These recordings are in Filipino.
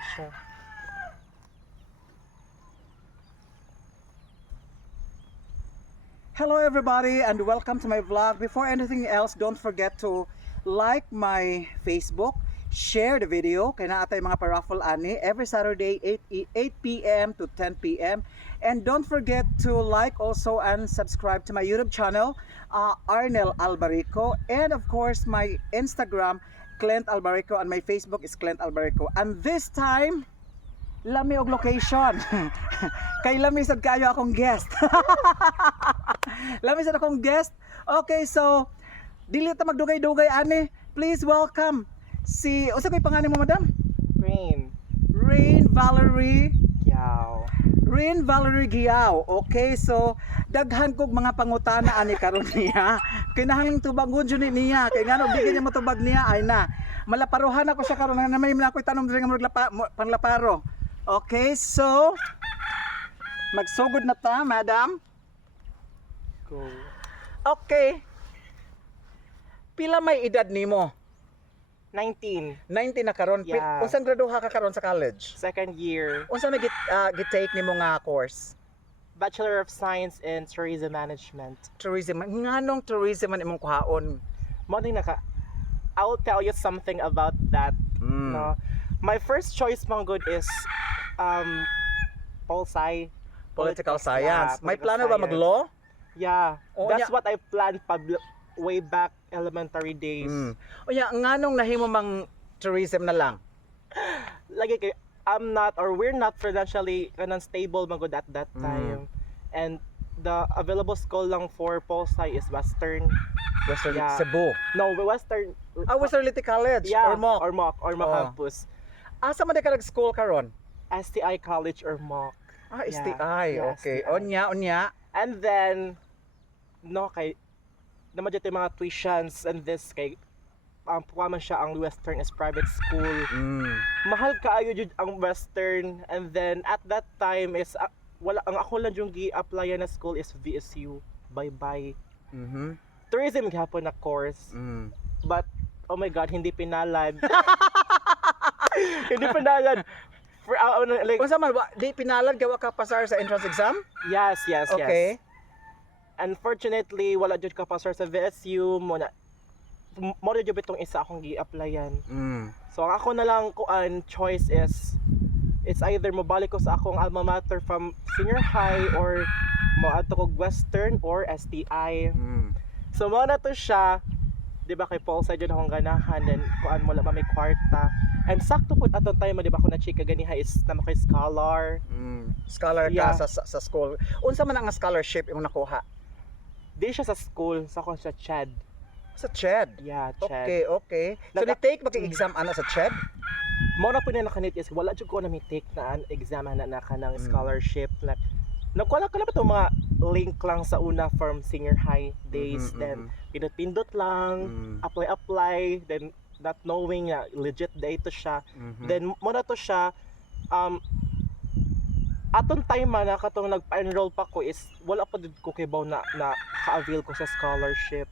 good siya. Hello everybody and welcome to my vlog. Before anything else, don't forget to like my Facebook, share the video kay naatay mga paraffle ani every Saturday 8 p.m. to 10 p.m. and don't forget to like also and subscribe to my YouTube channel, Arnel Albarico, and of course my Instagram, Clint Albarico, and my Facebook is Clint Albarico. And this time lami og location. Kay lami sad kayo akong guest. Lami sad akong guest. Okay, so dili ta magdugay-dugay ani. Please welcome si unsa kay pangalan mo, madam? Rain. Rain Valerie. Yaw. Rain Valerie Giao. Okay, so daghan kog mga pangutana ani karon niya. Kinahanglan tubagon jud niya. Kay ngano di niya matubag niya ay na. Malaparuhan ako siya karon na may ako tanom diri nga panglaparo. Okay, so magsugod na ta, madam. Go. Okay. Pila may edad nimo? 19. 19 na karon. Yeah. Unsang graduha ka karon sa college? Second year. Unsa may gitake nimo nga course? Bachelor of Science in Tourism Management. Tourism. Nganong tourism man imong kuhaon? Mo din I'll tell you something about that. No. My first choice mong good is pol-sci. Political Yeah, science. May political plano ba science. mag-law? Yeah. Oh, That's yeah. what I planned way back elementary days. O ya, nganong nahimo mang tourism na lang? Lagi kay we're not financially stable magud at that time. And the available school lang for pol-sci is Western. Western Yeah. Cebu. No, Western. Western Liti College Yeah, or MOOC. or MOOC Oh. campus. Asa man di ka nag-school karon? STI College or MOOC. Yeah, STI. yeah, Okay. STI. Onya. And then kay naman dito yung mga tuitions and this kay puwa man siya ang Western is private school. Mahal kaayo jud ang Western, and then at that time is wala ang ako lang yung gi-apply na school is VSU. Bye. Tourism gihapon na course. But oh my god, hindi pinalad. Hindi pinalad. For like Unsa man di pinalad gawa ka pasar sa entrance exam? yes. Okay. Unfortunately, wala jud ka pasar sa VSU mo jud bitong isa akong gi-applyan. So ang ako na lang kuan choice is it's either mobalik ko sa akong alma mater from senior high or moadto kog Western or STI. So mo na to siya, di ba kay Paul sa dyan akong ganahan, then kuan mo lang may kwarta. And sakto po atong time, di ba ako na chika ganiha is na kay scholar. Scholar Yeah. ka sa school. Unsa man ang scholarship imong nakuha? Di siya sa school, sa ko sa CHED. Sa CHED. Yeah, CHED. Okay. So ni-take ba kay exam ana sa CHED? Mo na po na nakanit is wala jud ko na may take na exam na kanang scholarship na nagkuha ko na ba itong mga link lang sa una from senior high days, then pindot lang, apply, then not knowing na legit dito siya, then mo na to siya, aton time man na katong nagpa-enroll pa ko is wala pa did ko kibaw na ka-avail ko sa scholarship,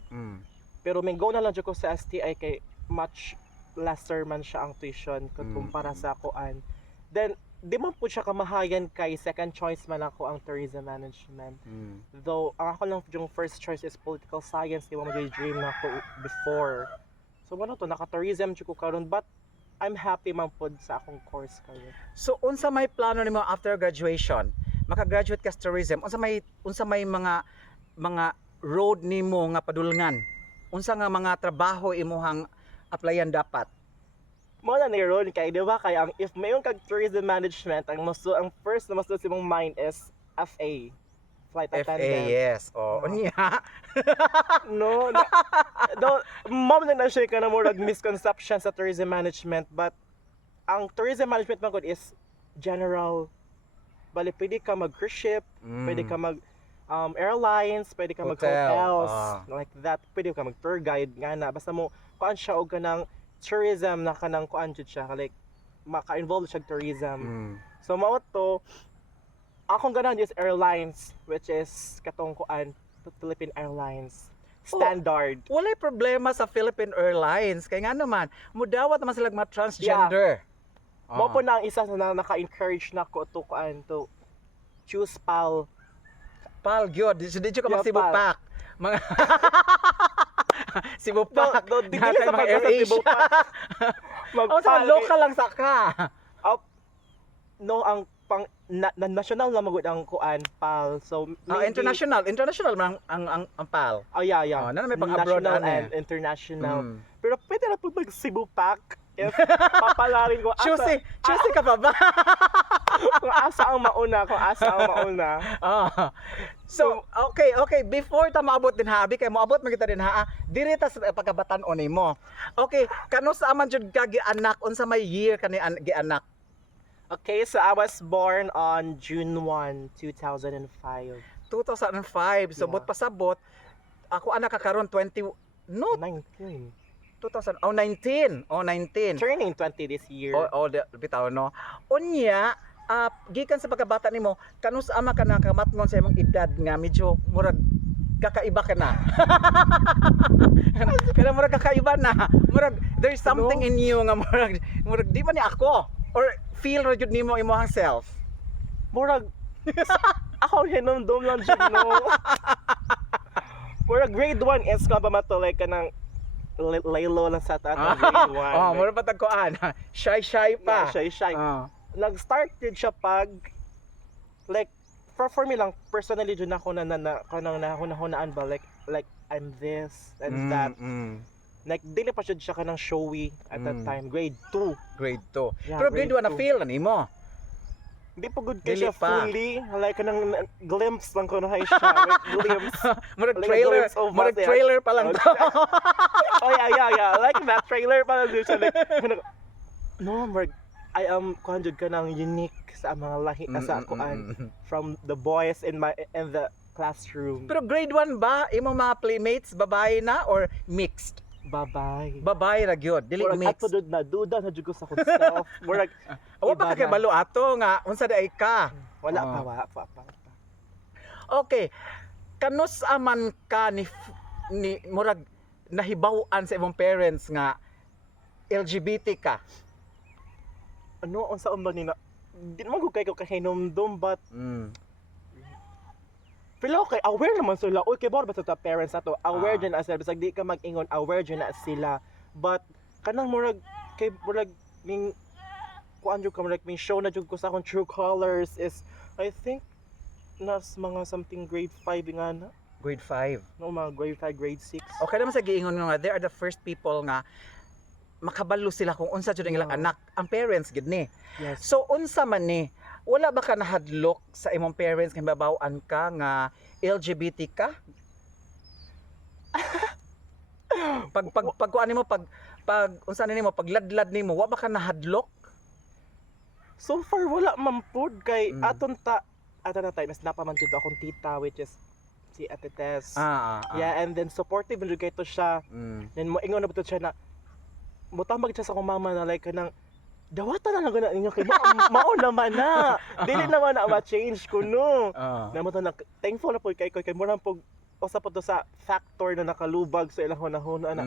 pero may go na lang dyan ko sa STI kay much lesser man siya ang tuition kumpara sa kuan. Then di man po siya kamahayan kay second choice man ako ang tourism management. Though ang ako lang yung first choice is political science, di mo dream na ako before. So ano to, naka-tourism jud ko karon, but I'm happy man pod sa akong course karon. So unsa may plano nimo after graduation? Maka-graduate ka sa tourism. Unsa may mga road nimo nga padulngan? Unsa nga mga trabaho imuhang applyan dapat? Mo na ni ron kay di ba kay ang if mayong kag tourism management ang first na sa imong mind is FA, flight attendant. yes. Unya. No, mom na siya ka na mo misconception sa tourism management, but ang tourism management man is general. Bali pwede ka mag cruise ship, pwede ka mag airlines, pwede ka mag hotels, like that. Pwede ka mag tour guide nga na basta mo kuan siya og kanang tourism na kanang kuan jud siya, like maka-involve siya tourism. So mao to akong ganahan is airlines, which is katong kuan Philippine Airlines. Standard. Walay problema sa Philippine Airlines kay nga naman mudawat naman sila mga transgender. Mo po na ang isa na naka-encourage na ko to choose PAL. Pal, gyud. Di ka Yeah, magsibupak. Mga sibupak. Di dili sa mga pagkasa AirAsia. sibupak. Oh, sa local lang sa ka. No, ang national na magud ang kuan PAL. So International man ang pal. Oh yeah. Oh, na may pang-abroad National ano and international. Mm. Pero pwede na po magsibupak. If papalarin ko Choosy ka pa ba? kung asa ang mauna. Ah. So, okay. Before ta maabot din habi kay moabot man kita din ha. Diri ta sa pagkabatan-on nimo. Okay, kano sa man jud ka gianak unsa may year kani gianak? Okay, so I was born on June 1, 2005. 2005. So Yeah. bot pasabot ako anak ka karon 20 no 19. 19. 19. Turning 20 this year. Bitaw no. Unya, gikan sa pagkabata nimo, kanus ama ka na kamatngon sa imong edad nga medyo murag kakaiba ka na. Kana murag kakaiba na. Murag there's something in you nga murag di man ni ako or feel ra jud nimo imong self. Murag ako hinumdum lang jud no. Murag grade 1 is ka pa matulay ka ng laylo lang sa tato grade 1. Oh, murag patagkuan. Shy pa. Shy. Oh. Nag-start din siya pag like for me lang personally jud ako na hunahunaan ba like I'm this and that. Like dili pa siya kanang showy at that time, grade 2. Grade 2. Yeah, Pero grade 1 na 2. feel na nimo. Hindi pa good kay Dili siya pa. fully, like kanang glimpse lang ko na hay siya, like glimpse. Murag Like a trailer, glimpse of murag what, yeah. trailer pa lang to. Oh yeah, like that trailer pa lang din siya like kanang, no, Mark, I am kuhanjud ka ng unique sa mga lahi sa kuan from the boys in the classroom. Pero grade 1 ba imong mga playmates babae na or mixed? Bye-bye. Babae ra gyud, dili Murag mixed. ato dud na duda na jud ko sa akong self. Murag Wa iba pa ka kay na. balo ato nga unsa day ka? Wala Oh. pa. Okay. Kanus aman ka ni murag nahibaw-an sa imong parents nga LGBT ka? Ano unsa ba nina? Di naman ko kay ko kahinumdum but pero okay, aware naman sila. Uy, kay ba sa parents ato? Aware din na sila. Bisag di ka mag-ingon, aware din na sila. But kanang murag kay murag ning kuan jud ka murag may show na jud ko sa akong true colors is I think nas mga something grade 5 nga na. Grade 5. No, mga grade 5, grade 6. Okay naman sa giingon nga they are the first people nga makabalo sila kung unsa jud ang ilang Yeah. anak. Ang parents gid ni. Yes. So unsa man ni? Wala ba ka nahadlok sa imong parents kay babaw-an ka nga LGBT ka? pag kuan nimo pag unsa nimo pagladlad nimo wa ba ka nahadlok? So far wala man pud kay Mm. aton na time mas napaman jud akong tita which is si Ate Tess. Yeah, and then supportive jud kay to siya. Then mo ingon na buto siya na mutambag siya sa akong mama na like kanang dawata na lang gana ninyo kay mao naman na. Dili naman na ma-change ko no. Namo to na thankful na po kay mura pug usa pa to sa factor na nakalubag sa ilang hunahuna na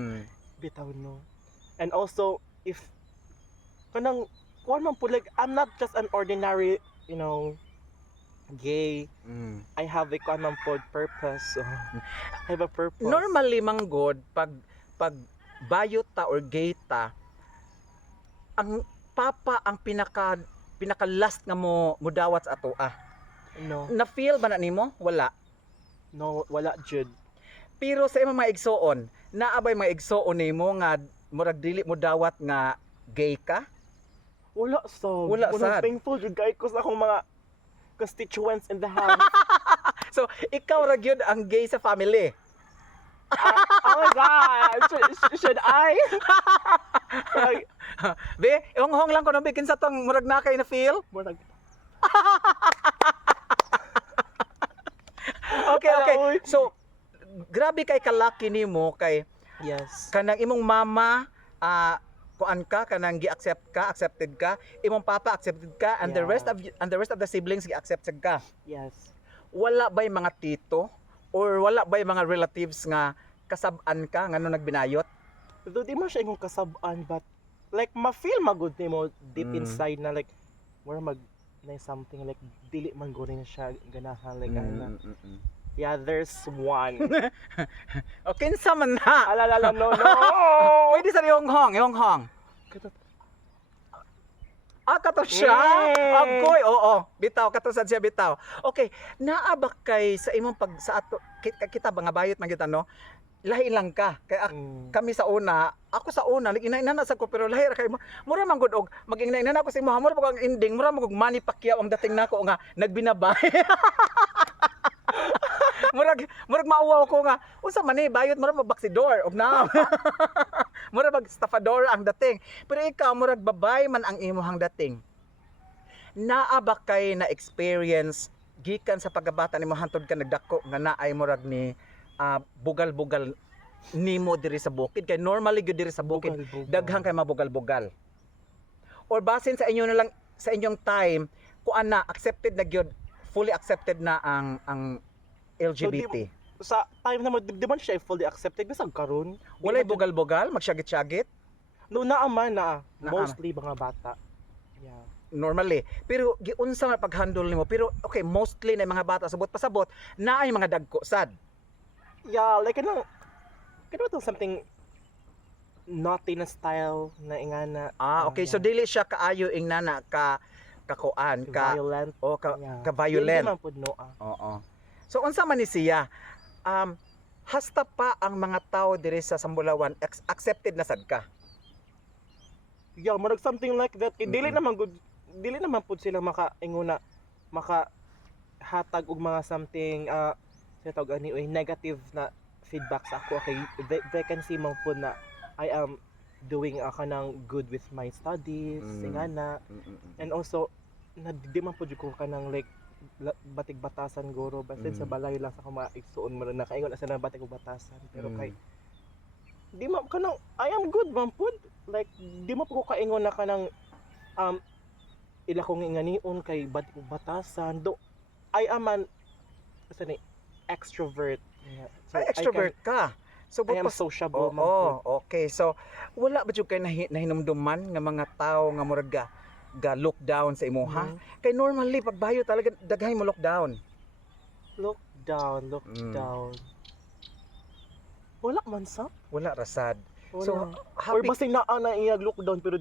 bitaw no. And also if kanang kuan man po like I'm not just an ordinary, gay. I have a kuan man po purpose. So, I have a purpose. Normally manggod pag bayot ta or gay ta ang papa ang pinaka last nga mo dawat sa ato No. na feel ba na nimo? Wala. No, wala jud. Pero sa imong mga igsoon, naabay mga igsoon nimo nga murag dili mo dawat nga gay ka? Wala Wala sad. Thankful jud kay ko sa akong mga constituents in the house. So ikaw ra gyud ang gay sa family. Oh my god. Should I? Like, Be, hong lang ko nang bikin sa tong murag na kay na feel. murag Okay. Uy. So grabe kay kalaki nimo kay yes. kanang imong mama kuan ka kanang accepted ka, imong papa accepted ka and the Yeah. rest of the siblings gi-accepted ka. Yes. Wala ba'y mga tito or wala ba'y mga relatives nga kasab-an ka ngano nagbinayot? Though di man siya imong kasab-an but like ma-feel magud nimo deep Mm. inside na like where mag na something like dili man gud na siya ganahan like ana. Yeah, there's one. O kinsa man na? Alalala, no, no. Pwede sa Yonghong, Yonghong. Kato siya. Yay! Agoy, oo. Bitaw, kato sad siya bitaw. Okay, naa ba kay sa imong pag sa ato kita ba nga bayot man kita no? Lahi lang ka. Kay kami sa una, ako sa una, ina-ina sa ko pero lahi ra kay mo. Mura man gud og mag-ina-ina ako sa imo, mura pag ang ending, mura man gud Manny Pacquiao ang dating nako nga nagbinabay. murag mauwaw ko nga unsa man ni bayot murag magbaksidor og na. Murag magstafador ang dating. Pero ikaw murag babay man ang imong dating. Naa ba kay na experience gikan sa pagkabata nimo hantod ka nagdako nga naay murag ni bugal-bugal nimo diri sa bukid kay normally gyud diri sa bukid Bugal-bugal. daghang kay mabugal-bugal. Or basin sa inyo na lang sa inyong time kuan na accepted na gyud fully accepted na ang LGBT. Sa time na mo, di man siya fully accepted. Bisag karon. Walay bugal-bugal, magsyagit-syagit, No, naaman na. Naa. Mostly mga bata. Yeah. normally. Pero giunsa nga pag-handle nimo? Pero okay, mostly na mga bata sabot pasabot na ay mga dagko sad. Yeah, like kanang something naughty na style na ingana. Okay, so dili siya kaayo ing nana kakuan ka violent. o Yeah. ka violent. Hindi man pud no. Oo. So unsa man ni siya? Hasta pa ang mga tao diri sa Sambulawan accepted na sad ka. Yeah, marag something like that. Dili naman pud sila makainguna maka-hatag og mga something sa tawag ani negative na feedback sa ako. Okay, they can see man pud na I am doing kanang good with my studies, ingana. And also di man pud ko kanang like batig-batasan guro basin sa balay lang sa kuma igsuon mo na kaingon sa batig batasan pero kay di man kanang I am good man pud like di man po ko kaingon na kanang ila kong inganion kay batig batasan do I am an extrovert. Yeah. So Ay, extrovert ka. So I am pas sociable man pud. okay. So wala ba jud kay nahinumduman nga mga tao nga murag ga lockdown sa imuha? Kay normally pagbayo talaga daghay mo lockdown. Lockdown. Wala man sa. Wala rasad. Wala. So Or happy basig naa na iyag lockdown pero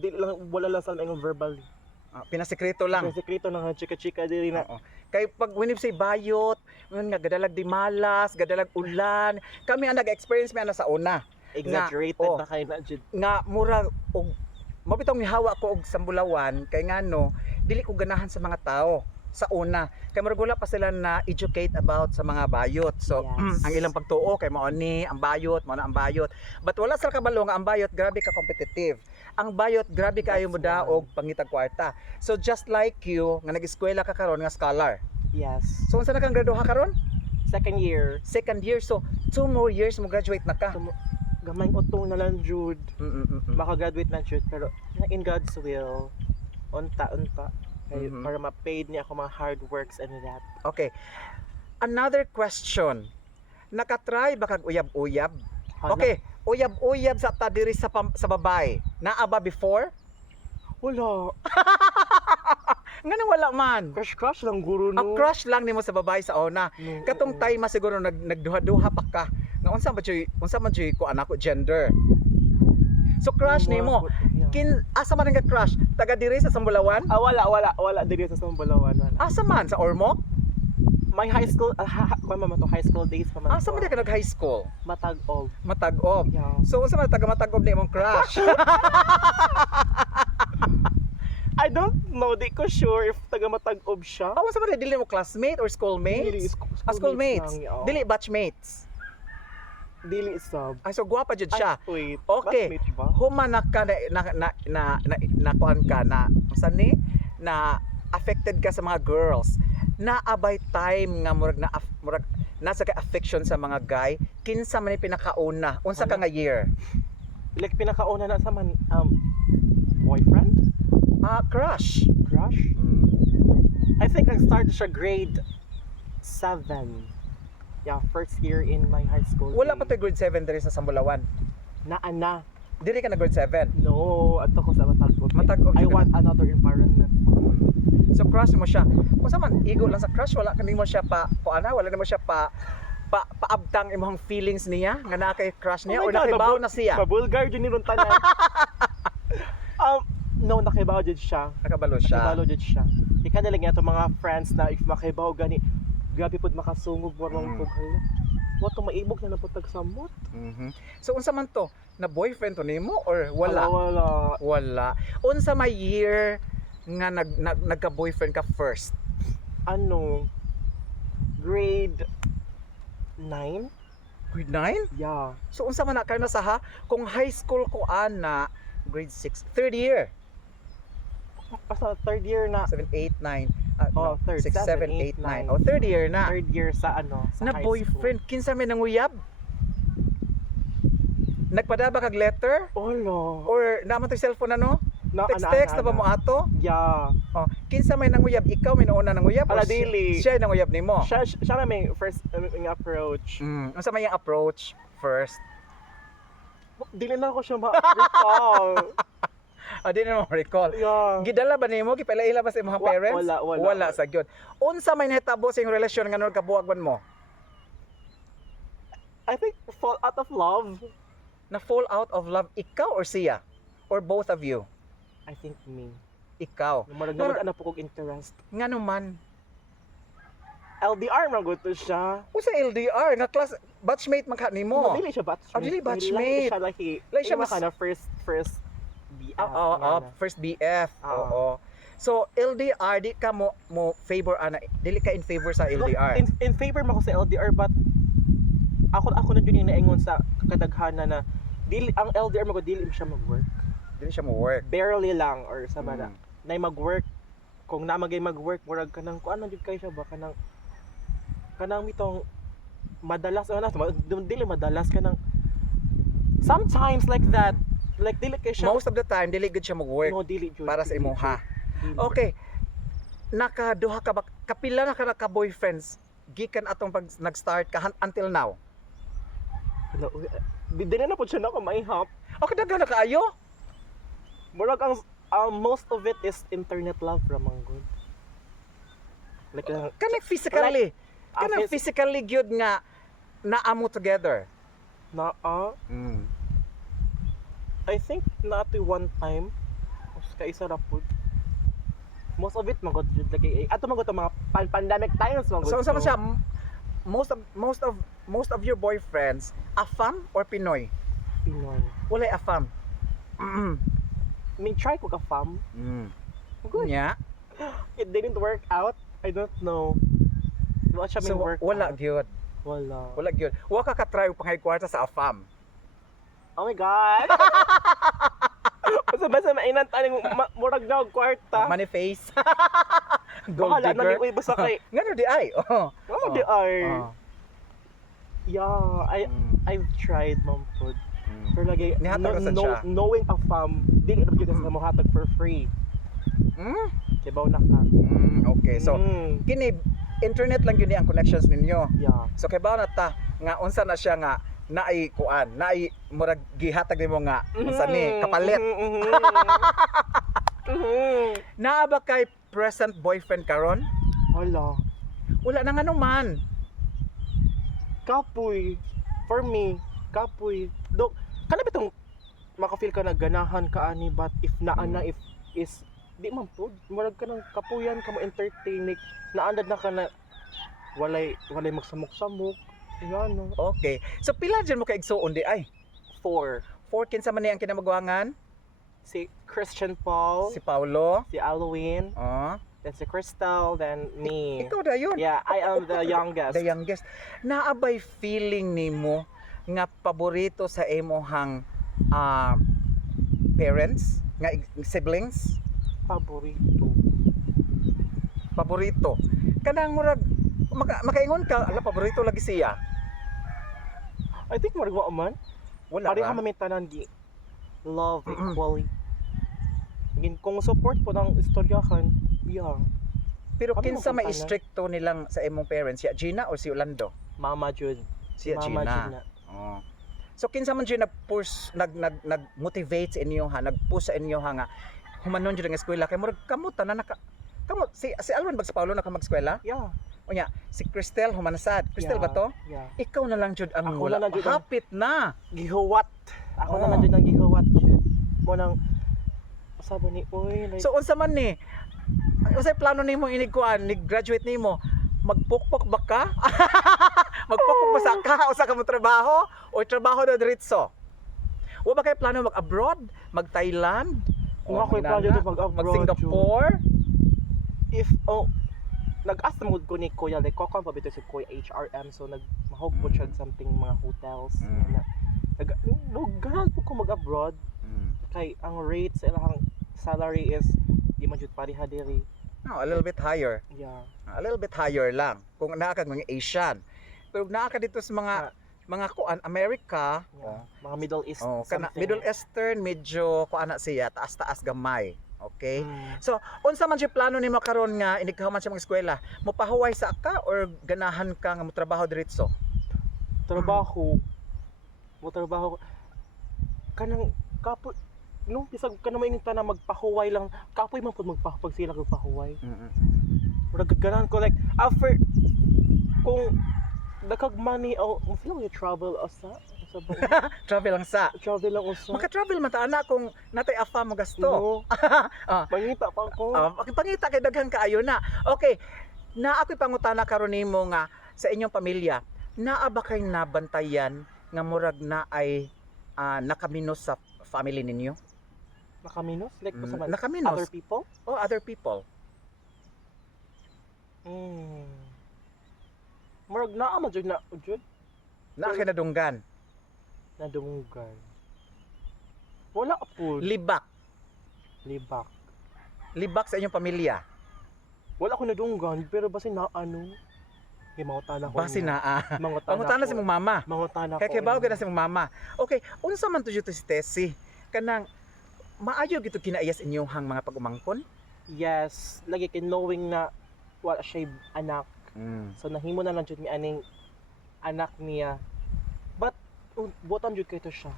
wala lang sa mga verbally. pinasekreto lang. Kasi sekreto na nga chika-chika diri na. Oo. Kay pag winib say bayot, nga gadalag di malas, gadalag ulan, kami ang nag-experience mi ana sa una. Exaggerated oh. na kay na jud. Nga mura og mabitaw mihawa ko og Sambulawan kay ngano dili ko ganahan sa mga tao sa una kay murag wala pa sila na educate about sa mga bayot. So Yes. ang ilang pagtuo kay mao ni ang bayot, mao na ang bayot. But wala sila kabalo nga ang bayot grabe ka competitive. Ang bayot grabe kaayo mo daog pangitag kwarta. So just like you nga nag-eskwela ka karon nga scholar. Yes. So unsa na kang graduha karon? Second year. Second year. So 2 more years mo graduate na ka. Gamay utong na lang jud. Mm. Maka-graduate na jud pero in God's will unta kay Mhm. para ma-paid niya ako mga hard works and that. Okay. Another question. Nakatry ba kag uyab-uyab? Hala, Okay, uyab-uyab sa ta diri sa babae. Naa ba before? Wala. Ngano wala man. Crush lang guro A no. crush lang nimo sa babae sa una. No, Katong oo. time siguro nagduha-duha pa ka. Nga unsa man jud ko anak ko gender. So crush nimo. Asa man nga crush? Taga diri sa Sambulawan? Wala diri sa Sambulawan. Wala. Asa man sa Ormoc? My high school high school days pa man. Asa man ka nag high school? Matag-og. Matag-ob. Yeah. So unsa man taga Matag-ob ni imong crush? I don't know, di ko sure if taga Matag-ob siya. Unsa man dili mo classmate or schoolmates? Schoolmates. lang, yeah. Dili batchmates. Dili sub. Ay so gwapa jud siya. Wait. Okay. Classmate ba? Humana ka na kuan ka na unsa ni na affected ka sa mga girls. Naabay time nga murag nasa ka affection sa mga guy. Kinsa man ni pinakauna? Unsa ka nga year? Like pinakauna na sa man boyfriend? Crush. Crush? I think I started siya grade 7. Yeah, first year in my high school. Wala pa days. to grade 7 diri sa Sambulawan. Na. Dili ka na grade 7. No, ato ko sa matag-og. Matag-og I ka na. want another environment. So crush mo siya. Kung sa man igo lang sa crush, wala ka mo siya pa kuana, wala mo siya paabtang imong feelings niya nga naa kay crush niya Oh or my God, nakibaw na siya. Mabulgar dyan ni tanan. No, nakibaw dyan siya. Nakabalo siya. Nakibalo dyan siya. Ika na lang yan mga friends na if makibaw gani, grabe pud makasungog mo rong hala. Wa to maibog na naputag samot. So unsa man to? Na boyfriend to nimo or wala? Wala. Wala. Unsa may year nga nagka-boyfriend ka first? Ano? Grade 9? Grade 9? Yeah. So unsa man na kayo na sa ha? Kung high school ko ana, grade 6, third year. Basta third year na. 7, 8, 9. Oh, third, 6, 7, 8, 9. 9. Oh, third year na. Third year sa ano? Sa Na high boyfriend, kinsa may nanguyab? Nagpadaba kag letter? school. Oh, no. Or naman to cellphone ano? Na, Text na ba mo ato? Yeah. Oh, kinsa may nanguyab? Ikaw may nauna nanguyab? Ala, Or dili. siya nanguyab nimo? Siya na may first approach. Unsa may yung approach first? Dili na ako siya ma-recall. Di na mo recall. Yeah. Gidala ba nimo? Gipaila-ila ba sa imong parents? Wala. Sa gyud. Unsa may nahitabo sa imong relasyon nga nung kabuwagwan mo? I think fall out of love. Na fall out of love ikaw or siya? Or both of you? I think me. Ikaw. Marag Pero- na ano po kong interest. Nga naman. LDR man to siya. Usa LDR nga class batchmate man ka nimo. Dili siya batchmate. Oh, dili batchmate. Siya lahi. Like siya Siya mas- na first BF. First BF. Oo. Oo. So LDR di ka mo favor ana dili ka in favor sa LDR. In favor mo ko sa LDR but ako na yun yung naingon sa kadaghanan na dili ang LDR mo ko dili mo siya mag-work. Dili siya mo work. Barely lang or sa mana. Mm. Na mag-work kung namagay mag-work murag kanang kuan jud kay siya ba kanang mitong madalas ano dili madalas kanang sometimes like that like dili kay siya Most of the time dili gud siya mo work no dili jud para sa dili imuha. jud. Dili. Okay. Nakaduha ka ba kapila na ka boyfriends gikan atong pag nag-start ka until now? Hala, uy, dili na po siya na ko maihap. Okay, daghan na kaayo. Murag ang most of it is internet love ramang good. Like Kanang physically. Kanang phys- physically gyud nga naamo together. na I think not to one time kaisa ra pud. Most of it magod jud like ato magod to mga pandemic times magod. So unsa man siya most of your boyfriends Afam or Pinoy? Pinoy. Wala Afam. I mean, try ko ka fam. Good. Nya. It didn't work out. I don't know. Wala siya may So work wala out. gyud. Wala. Wala gyud. Wa ka try pangay kwarta sa Afam. Oh my God. Basta mainan taning murag na og kwarta. Money face. Gold Bahala na digger. ni uy basta kay. Ngano di ay? Oh. Oh, di ay. Oh. Yeah, I've tried mom food. Pero lagi Nihatag na sad siya. knowing a fam, dili na gyud sa mo hatag for free. Mm. Kay baw na ka. Okay. So kini internet lang yun ang connections ninyo. yeah. So kay ba na ta nga unsa na siya nga naay kuan, naay murag gihatag nimo nga unsa ni kapalit. Naa ba kay present boyfriend karon? Hala. Wala na nga man. Kapoy. For me, kapoy. Do, kana bitong maka-feel ka na ganahan ka ani but if naana if is di man pud murag ka ng kapuyan ka mo entertain naandad na ka na walay magsamok-samok. Yan no. Okay. So pila dyan mo ka igsuon di ay? 4. 4 kinsa man ni ang kinamagwangan? Si Christian Paul, Si Paulo. si Halloween, Oh. then si Crystal, then me. Ikaw dayon. Yeah, I am the youngest. The youngest. Naabay feeling nimo nga paborito sa imong parents, nga siblings, Paborito. paborito. Kanang murag makaingon ka, ala paborito lagi siya. I think murag wa man. Wala Pareha ra. mamitanan gi love equally. Again, kung support po ng istoryahan, yeah. Pero Kami kinsa may magpunta na. stricto nilang sa imong parents, si Gina or si Orlando? Mama Jud. Si Mama Gina. Jud na. Oh. So kinsa man jud nag-push nag-motivate sa inyo ha, nag-push sa inyo ha nga humanon jud ang eskwela kay murag kamot na kamot si Alwan Bags Paulo na ka mag-eskwela? Yeah. Unya, si Cristel humanasad. Cristel ba to? Yeah. Ikaw na lang jud ang Ako wala. na lang jud ang- Hapit na. Gihuwat. Ako Oo. naman din ang gihuwat. Shit. Mo nang sabi ni oy like So unsa man ni? Unsay plano nimo inigkuan, ni-graduate nimo? Magpukpok ba ka? Magpukpok ba sa ka usa ka mo trabaho o trabaho na diretso? Wa ba kay plano mag-abroad, mag-Thailand? Nga ako'y plano dito mag-abroad, Mag-Singapore? if nag-ask mo ko ni Kuya like kokon pa bito si Kuya HRM so nagmahog po siya something mga hotels na ganun po ko mag-abroad kay ang rate sa ilang salary is di man jud pareha diri. No, a little bit higher. Yeah. A little bit higher lang kung naa ka mga Asian. Pero naa ka dito sa mga kuan America, Yeah. Mga Middle East kana something. Middle Eastern medyo kuan na siya, taas-taas gamay. Okay? Mm. So, unsa man siya plano nimo karon nga inigkahuman sa mga eskwela? Mopahuway sa ka or ganahan ka nga motrabaho diretso? Trabaho. Mo trabaho kanang kapo nung bisag ka naman yung tanang magpahuway lang kapoy man pud magpahupag sila kag pahuway. Murag ganahan ko like after kung dakag money o feel you travel asa sa Travel lang sa. travel lang usa. Maka-travel man ta ana kung natay afa mo gasto. No. Ah. Mangita pa ako. Makipangita kay daghan kaayo na. Okay. Na ako'y pangutana karon nimo nga sa inyong pamilya, naa ba kay nabantayan nga murag na ay nakaminos sa family ninyo? Nakaminos like sa man Nakaminos. other people. Oh, other people. Murag naa man jud na jud Na kinadunggan. nadunggan. Wala po. Libak. Libak. Libak sa inyong pamilya. Wala ko nadunggan pero basi na ano. Mangutana ko. Basi na Mangutana si mong mama. Mangutana ko. Kaya kibaw na si mong mama. Okay, unsa man to jud si Tessie? Kanang maayo gito kinaayas inyong mga pag-umangkon? Yes, lagi kay knowing na wala siya anak. So nahimo na lang jud mi aning anak niya. But botan jud kay to siya.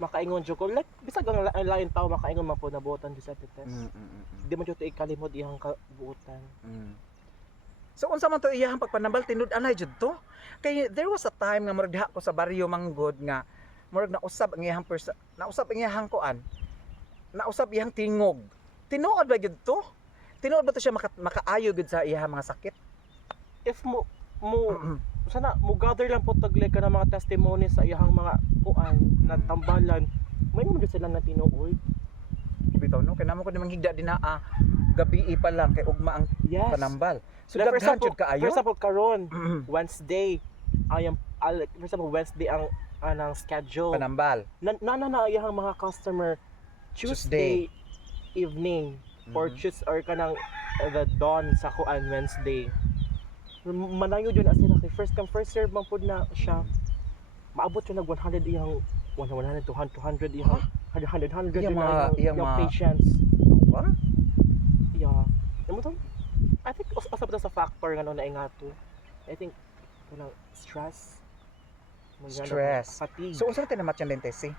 Makaingon jud ko like bisag ang lain tao makaingon man po na botan jud sa tetes. Di man jud to ikalimod iyang kabuotan. So unsa man to iyahang pagpanambal tinud anay jud to? Kay there was a time nga murag diha ko sa baryo Manggod nga murag nausab ang iyahang nausab ang iyahang kuan. Nausab iyang tingog. Tinuod ba jud to? Tinuod ba to siya makaayo gud sa iyahang mga sakit? If mo sana mo gather lang po taglay ka ng mga testimony sa iyang mga kuan na tambalan. May naman jud sila na tinuod. Bitaw no kay namo ko nimang higda dinaa gabi pa lang kay ugma ang Yes. panambal. So Like, daghan jud kaayo. for example karon Wednesday for example Wednesday ang anang schedule. Panambal. Na iyang mga customer Tuesday evening or Tuesday or kanang the dawn sa kuan Wednesday. Manayo jud na sila kay first come first serve man pud na siya. Maabot siya nag 100 iyang 100 200 iyang 100 Iyang mga- iyang mga- patients. Wa? Yeah. Ano to? I think asa pa to sa factor nga no na ingato. I think kanang stress. Stress. Fatigue. So unsa tinamat yan din Tessie?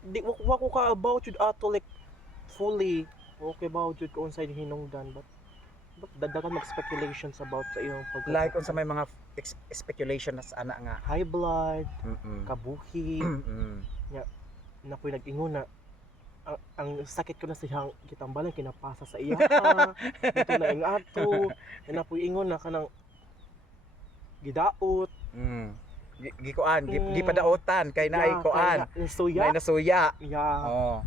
Di wa ko ka about jud ato like fully okay about jud ko unsay hinungdan but dadagan mag speculations about sa iyong Like unsa may mga speculation na sa ana nga. high blood, kabuhi, Mm. napoy nag-ingon na ang sakit ko na siyang kitambalan kinapasa sa iya. Ito na ing ato, napoy ingon na kanang gidaot, Gikuan, gipadaotan kay naay kuan. Suya. Nay nasuya. Yeah. Oh.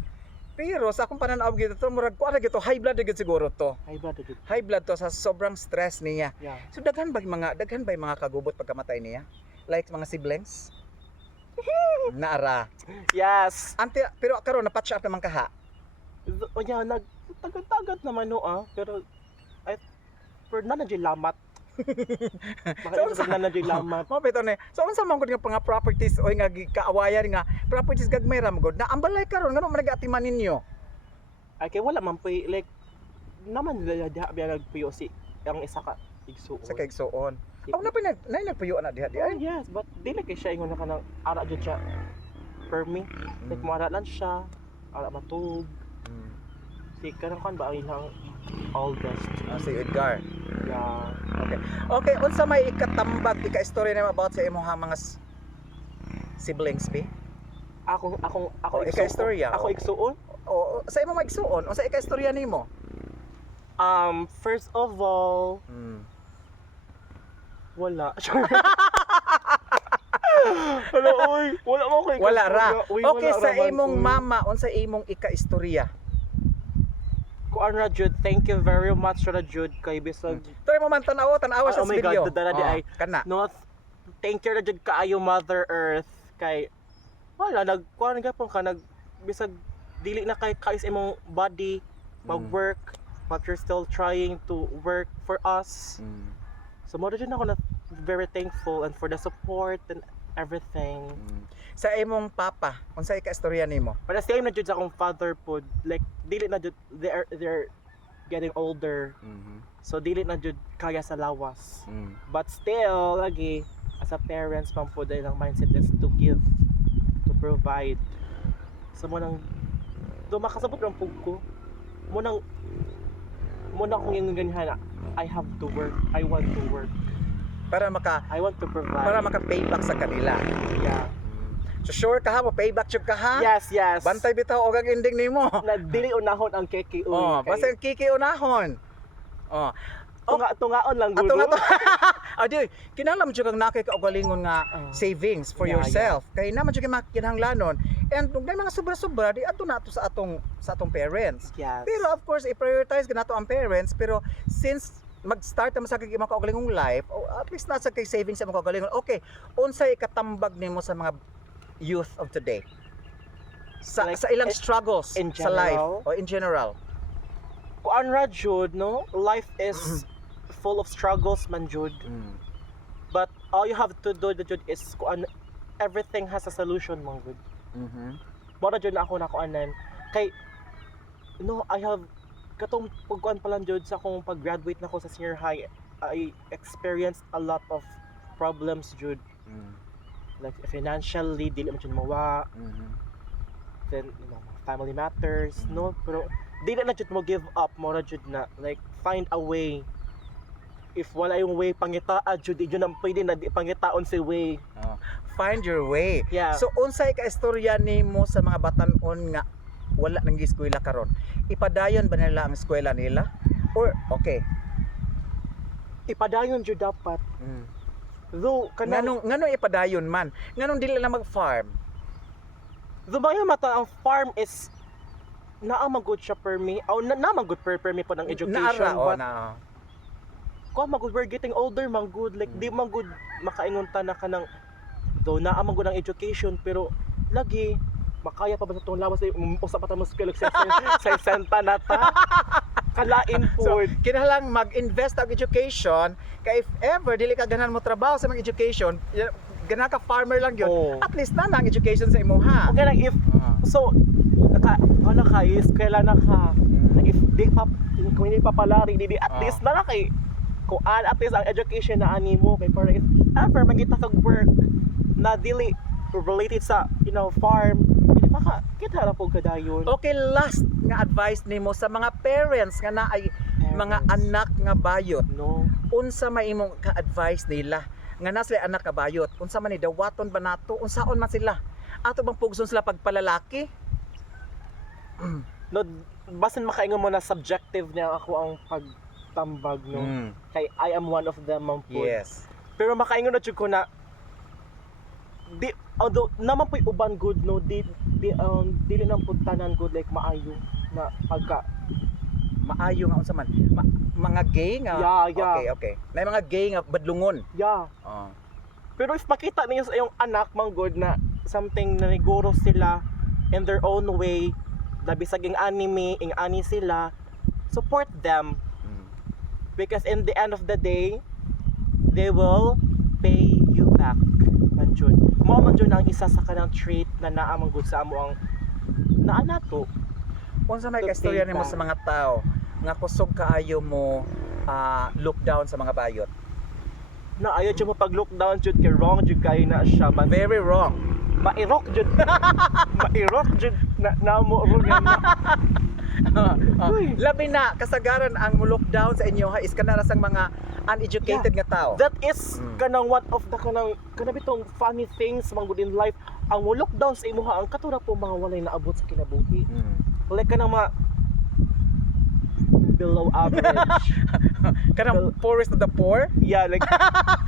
Pero sa akong pananaw gito to murag kuan na gito high blood gid siguro to. High blood jud. High blood to sa sobrang stress niya. Yeah. So daghan ba yung mga kagubot pagkamatay niya? Like mga siblings? Naara. Yes. Pero karon na-patch up naman kaha. O yeah, nagtagat-tagat naman no pero pero na jud lamat. Makita na jud lamat. Mo beto ni. So unsa man gud nga mga properties o nga kaawayan nga properties gagmay ra gud na ambalay karon ngano man nagatiman ninyo? Ay kay wala man poy like naman diha biya nagpuyo si ang isa ka igsuon. Sa kaigsuon. Ako na nagpuyo na diha Oh, diha. yes, but dili kay siya ingon na kanang ara jud siya per me. Like mo ara lang siya, ara matug. Si kanang kan ba ang ilang oldest. Si Edgar. Yeah. Okay. Okay, unsa may ikatambag ika-story nimo about sa imong mga siblings pi? Ako Oh, ika-istorya, Ako oh. igsuon. O sa imong maigsuon, unsa ika-istorya nimo? First of all, wala. Wala, oy. Wala mo kay Wala ra. Uy, Okay, wala sa ra man, imong uy. mama, unsa imong ika-istorya? Kuan ra jud, thank you very much ra jud kay bisag. Try mo man tanawa Oh siya sa my video. God, dada di ay. Kana. No, thank you ra jud kaayo Mother Earth kay wala nagkuan gapon ka bisag dili na kay kais imong body mag-work but you're still trying to work for us. So mo jud ako na very thankful and for the support and everything. Sa imong papa, unsa ika-istorya nimo? But the same na jud sa akong father pod, like dili na jud they're getting older. So dili na jud kaya sa lawas. But still lagi as a parents man pod ang mindset is to give, to provide. So mo nang makasabot lang pug ko. Mo nang kung yung ganyan I have to work. I want to work. Para I want to provide. maka-payback sa kanila. Yeah. So sure ka ha, mo payback jud ka ha? Yes, yes. Bantay bitaw og ang ending nimo. Na dili unahon ang keke uy. Oh, basta yung kikiunahon. Oh. tungaon lang Ato gulo. nga to. Adi, kinahanglan jud kang nakay kaugalingon nga savings for Yeah, yourself. Kay naman jud kay makinahanglanon. And kung may mga sobra-sobra, di ato nato sa atong parents. Yes. Pero of course, i-prioritize ganato ang parents, pero since mag-start naman sa kay mga kaugalingong life, o at least nasa kay savings sa mga kaugalingon. Okay, unsay ikatambag nimo sa mga youth of today? Sa Like, sa ilang struggles in sa life general? o in general. Kuan ra jud, no? Life is full of struggles man jud. But all you have to do jud is kuan everything has a solution man jud. Mora jud na ako nakuanan kay no, I have katong pagkuan pa lang jud sa akong pag-graduate na ko sa senior high, I experienced a lot of problems jud. Like financially, dili man jud mawa. Then, you know, family matters, no? Pero dili na jud mo give up, mora jud na like find a way. If wala yung way pangitaan jud, di jud na pwede na di pangitaon si way. Find your way. Yeah. So unsay ka istorya nimo sa mga batan-on nga wala nang eskwela karon? Ipadayon ba nila ang eskwela nila? Or okay. Ipadayon jud dapat. Though kanang Nganong ipadayon man? Nganong dili lang mag-farm? Dumaya mata ang farm is naamagod siya per me. Oh, naamagod per me po ng education. Naara o but na. ko magud we're getting older man good, like di man good makaingon ta na kanang do naamagod ang education pero lagi makaya pa ba sa tong lawas usa pa ta mo skill sa senta na ta. Kalain po. So, kinahanglan mag-invest og education kay if ever dili ka ganahan mo trabaho sa mga education, ganahan ka farmer lang yun. Oh. At least na ang education sa imo ha. Okay lang if so ano ka is kailan na ka na if di pa kung hindi pa palari di at least na kay kung at least ang education na ani mo kay para if ever magita kag work na dili related sa farm hindi maka kita ra po kadayon. Okay, last nga advice nimo sa mga parents nga naay mga anak nga bayot. No. Unsa may imong ka-advice nila nga na sila anak nga bayot? Unsa man ni dawaton ba nato? Unsaon man sila? Ato bang pugson sila pagpalalaki? No, basin makaingon mo na subjective niya ako ang pagtambag no. Kay I am one of them man po. Yes. Pero makaingon na jud ko na di although naman po'y uban good no dili nang puntanan good like maayo na pagka Maayo nga unsa man? Mga gay nga. Yeah. Okay. May mga gay nga badlungon. yeah. Oh. Pero if makita niyo sa iyong anak man good na something na niguro sila in their own way, na bisag ing ani sila, support them because in the end of the day they will pay you back man jud. Mao man jud ang isa sa kanang trait na naa man gud sa amo ang naa nato. Unsa may To kaistorya take nimo back. sa mga tao nga kusog kaayo mo look down sa mga bayot? Na ayaw siya mo pag-look down jud kay wrong jud kay na siya. Very wrong. Mairok jud. Mairok jud na mo ro nga na. Uy. Labi na kasagaran ang look down sa inyo ha is kanarasang mga uneducated nga tao. That is kanang one of the kanang bitong funny things man good in life. Ang mo look down sa imuha ang katura po mga walay naabot sa kinabuhi. Like kanang mga below average. Kanang poorest of the poor. Yeah, like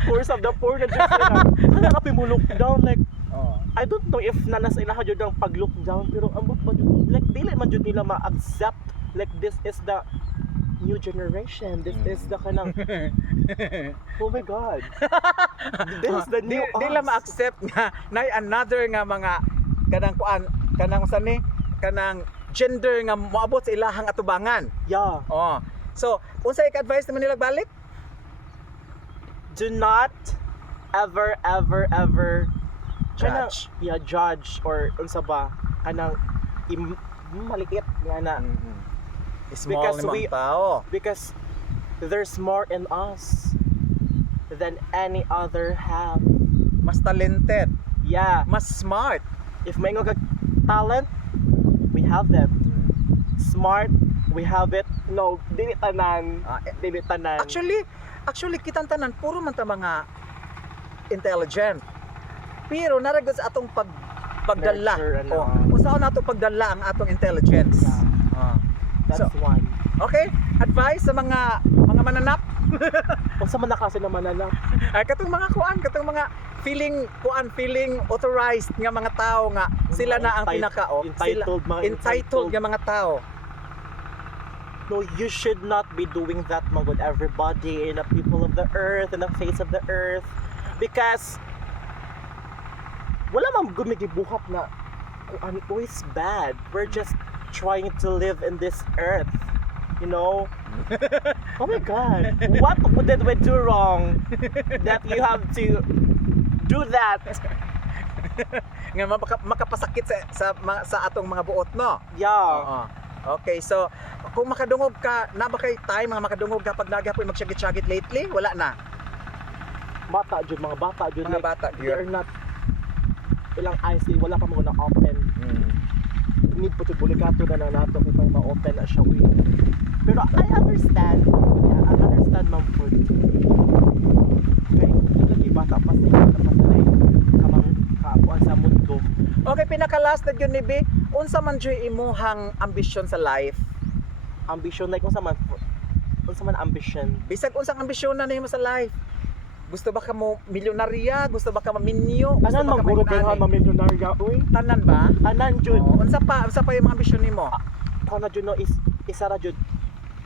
poorest of the poor na just sila. Ano kapi mo look down like I don't know if nanas ilaha jud ang pag-look down pero ambot man jud like dili man jud nila ma-accept like this is the new generation. This is the kanang oh my god. This is the new Dila us. ma-accept nga na another nga mga kanang kuan kanang sani kanang gender nga moabot sa ilahang atubangan. Yeah. Oh. So, unsa ik-advise naman nila balik? Do not ever kanang, Judge. yeah, judge or unsa ba kanang maliit nga na Small Because ni we- mga tao. because there's more in us than any other have. Mas talented, Yeah, mas smart. if may nga talent, we have them. Smart, we have it. No, dili tanan. Dili tanan. Actually kitang tanan puro man ta mga intelligent. Pero naragod sa atong pagdala. Nurture, ano. Kung saan nato pagdala ang atong intelligence. Yeah. That's So, one. okay, advice sa mga mananap. Unsa man na kasi naman na Ay katong mga katong mga feeling authorized nga mga tao nga sila na ang pinaka entitled, mga entitled nga mga tao. No, you should not be doing that, my good everybody, in the people of the earth, in the face of the earth, because wala mang gumigibuhat na always bad. We're just trying to live in this earth, you know. Oh my God, what did we do wrong that you have to do that? Nga makapasakit sa atong mga buot no. Yeah. Oo. Okay, so kung makadungog ka, na ba kay time mga makadungog ka pag nagapoy magsyagit-syagit lately? Wala na. Bata jud, mga bata jud. Mga bata They're jud. not ilang eyes, wala pa mo na open. Need po to bulikato na nato kay pang ma-open na siya we. Pero I understand. Yeah, I understand man po. Kay lagi bata pa sa kamang kapuan sa mundo. Okay, pinaka-last na yun ni B. Unsa man dyoy imuhang ambisyon sa life? Ambition like unsa man ambition. Bisag unsang ambisyon na nimo sa life? Gusto ba ka mo milyonarya? Gusto ba ka maminyo? Gusto Anan ba man ka guro maingani? kay mamilyonarya uy. Tanan ba? Anan jud. Unsa pa yung mga ambisyon nimo? Kana jud no is isa ra jud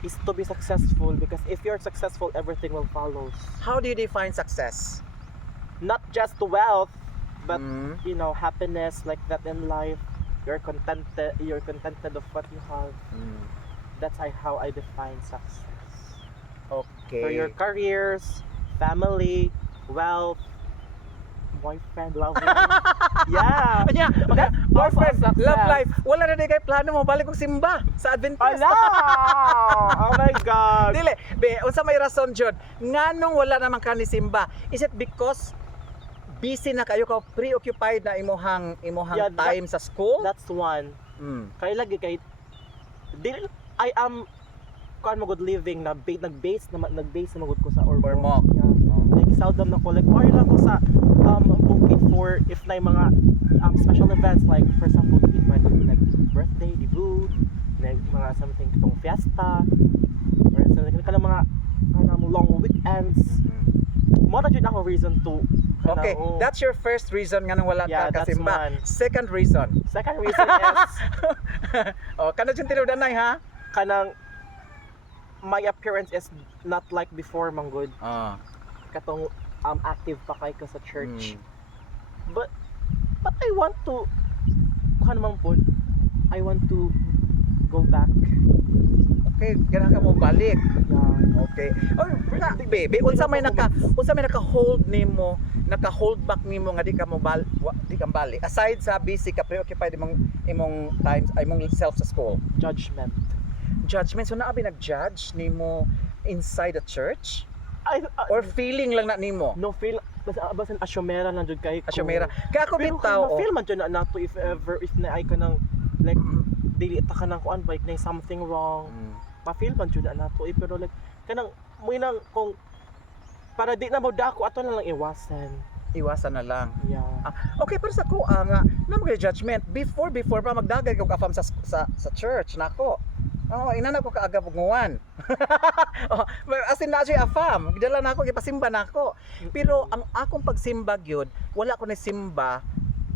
is to be successful, because if you're successful everything will follow. How do you define success? Not just wealth, but Mm. you know, happiness like that in life. You're contented of what you have. That's how I define success. Okay. For your careers, family, wealth, boyfriend, love life. Yeah. Anya, That's boyfriend, also success. love life. Wala na di kay plano mo balik og simba sa Adventist. Ala! Oh my God. Dili, be, unsa may rason jud? Nganong wala naman ka ni simba? Is it because busy na kayo ka preoccupied na imuhang Yeah, time sa school? That's one. Kaya lagi kay I am kuan mo good living na nag-base na magud ko sa Ormoc. Yeah. Like seldom na ko like or lang ko sa booking for if na mga special events like for example it might be like birthday, debut, like mga something tong fiesta or something kana mga long weekends. Mo ra jud ako reason to Okay, that's your first reason nga nang wala Yeah, ka that's kasimba. one. Second reason. Second reason is Oh, kana jud tinudanay ha? kanang my appearance is not like before manggod. Katong active pa kay ko sa church. But I want to man po. I want to go back. Okay, ganahan ka mo balik. Yeah. Okay. Oh, na, baby, unsa may naka-hold nimo, naka-hold back nimo nga di ka balik. Aside sa busy ka preoccupied imong times ay imong self sa school. Judgment. Judgment, so naabi nag-judge nimo inside the church? Or feeling lang na nimo? no feel basta asyomera lang jud kay ko. Asyomera. Kaya ako Pero bitaw, kung feel man jud na nato if ever if na ay ka nang like dili ta ka nang kuan like na something wrong. Pa-feel man jud na nato pero like kanang mo nang kung para di na mo dako ato na lang iwasan. iwasan na lang. Yeah. Okay, pero sa ko nga na judgment before pa magdagay ko kafam sa church nako. Oh, ina na ko kaaga pugungan. Oh, as in na siya afam, gidala na ako gipasimba na ako. Pero ang akong pagsimba gyud, wala ko ni simba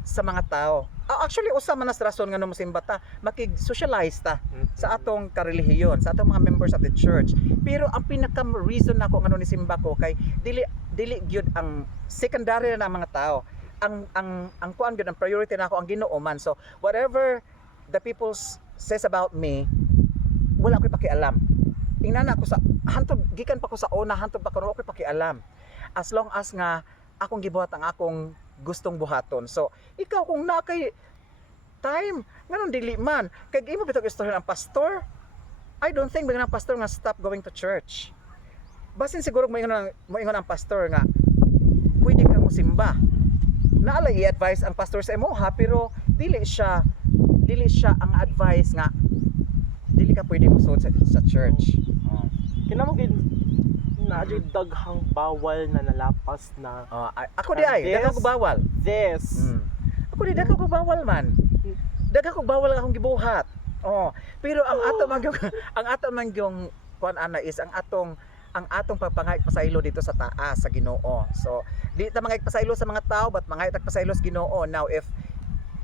sa mga tao. Actually usa man as rason nga no mosimba ta, makig-socialize ta sa atong karelihiyon, sa atong mga members of the church. Pero ang pinaka reason nako ngano ni simba ko kay dili gyud ang secondary na mga tao. Ang kuan gyud ang priority nako ang Ginoo man. So whatever the people says about me, wala ko'y pakialam. Ingnan ako sa hantod gikan pa ko sa una hantod pa ko wala ko'y pakialam. As long as nga akong gibuhat ang akong gustong buhaton. So ikaw kung na kay time nganon dili man kay imo bitog istorya ang pastor, I don't think mga pastor nga stop going to church. Basin siguro mo ingon ang pastor nga pwede kang musimba. Naala i-advise ang pastor sa imo ha, pero dili siya ang advice nga dili ka pwede mo sa church. Kinamo gid na jud daghang bawal na nalapas na. Ako di ay daghang ko bawal. This. Ako di daghang ko bawal man. Daghang ko bawal akong gibuhat. Pero ang ato man yung kuan ana is ang atong pagpangayag pasaylo dito sa taas sa Ginoo. So di ta mangayag pasaylo sa mga tao but mangayag pasaylo sa Ginoo. Now if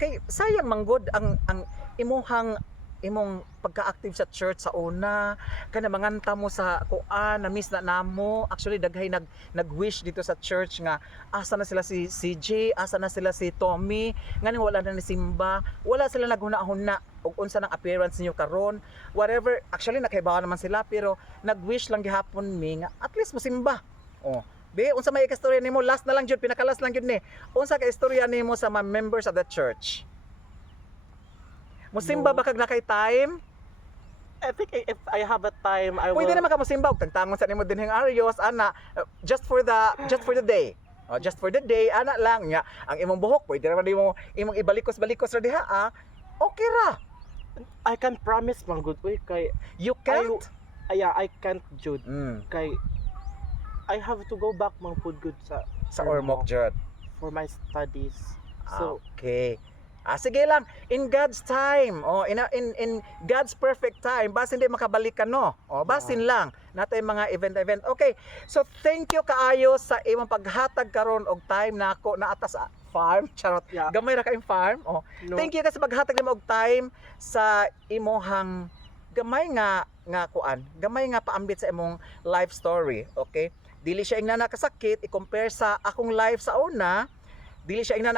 kay sayang manggod ang imong pagka-active sa church sa una kana manganta mo sa kuan na miss na namo. Actually daghay nag-wish dito sa church nga asa na sila si CJ, asa na sila si Tommy, ngani wala na ni Simba, wala sila naghuna-huna og unsa nang appearance niyo karon, whatever. Actually nakahibawan naman sila pero nag-wish lang gihapon mi nga at least mo Simba. Be unsa may istorya nimo last na lang jud, pinakalas lang jud ni. Unsa ka istorya nimo sa mga members of the church? Musimba ba kag nakay time? I think if I have a time I Pwede will. naman ka musimba og tangtangon sa nimo dinhing Arios ana just for the day. Just for the day ana lang nya. Ang imong buhok pwede naman imong ibalikos-balikos ra diha Okay ra. I can promise man good way kay You can't. I can't jud kay I have to go back man pud good Sa Ormoc jud. for my studies. So Okay. Sige lang, in God's time, in God's perfect time, basin hindi makabalik ka no. Basin lang natay mga event. Okay. So thank you kaayo sa imong paghatag karon og time nako na atas farm. Charot. Yeah. Gamay ra kaayong farm. No. Thank you kasi paghatag nimo og time sa imong gamay nga kuan. Gamay nga paambit sa imong life story, okay? Dili siya ingna nakasakit i-compare sa akong life sa una. Dili siya ingna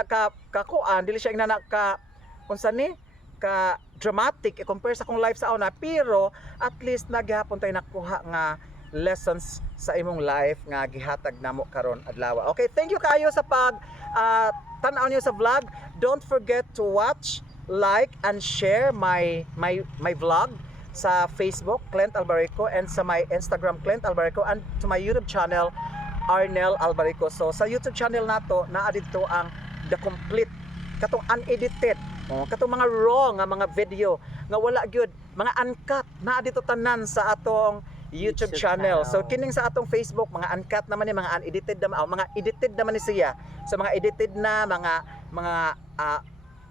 kakuan, dili siya ingna ka unsa ni ka dramatic i-compare sa akong life sa una, pero at least naghapon tay nakuha nga lessons sa imong life nga gihatag namo karon adlaw. Okay, thank you kaayo sa pag tan-aw niyo sa vlog. Don't forget to watch, like and share my vlog sa Facebook Clint Albarico and sa my Instagram Clint Albarico and to my YouTube channel Arnel Albarico. So sa YouTube channel nato naa dito ang the complete katong unedited katong mga raw nga mga video nga wala gyud mga uncut naa dito tanan sa atong YouTube channel. So kining sa atong Facebook mga uncut naman ni mga unedited naman mga edited naman ni siya. So mga edited na mga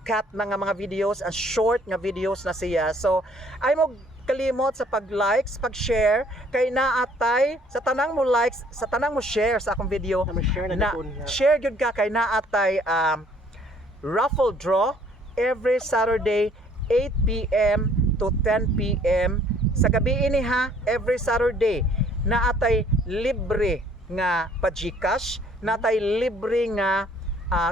cut na nga mga videos and short nga videos na siya. So ay mo kalimot sa pag-likes, pag-share kay naatay sa tanang mo likes, sa tanang mo share sa akong video. Share gyud ka kay naatay raffle draw every Saturday 8 p.m. to 10 p.m. sa gabi ini ha, every Saturday naatay libre nga pa-GCash, naatay libre nga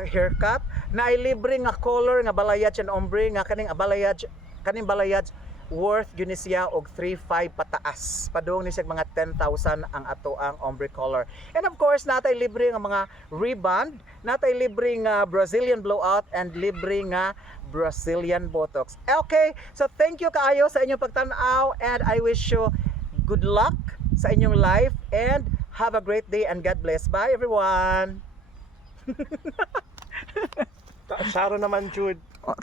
haircut, naay libre nga color nga balayage and ombre nga kaning balayage worth yun siya og 3,500 pataas. Padung ni siya mga 10,000 ang ato ang ombre color. And of course, natay libre nga mga rebond, natay libre nga Brazilian blowout and libre nga Brazilian Botox. Okay, so thank you kaayo sa inyong pagtan-aw and I wish you good luck sa inyong life and Have a great day and God bless. Bye everyone. Sharon naman, Jude.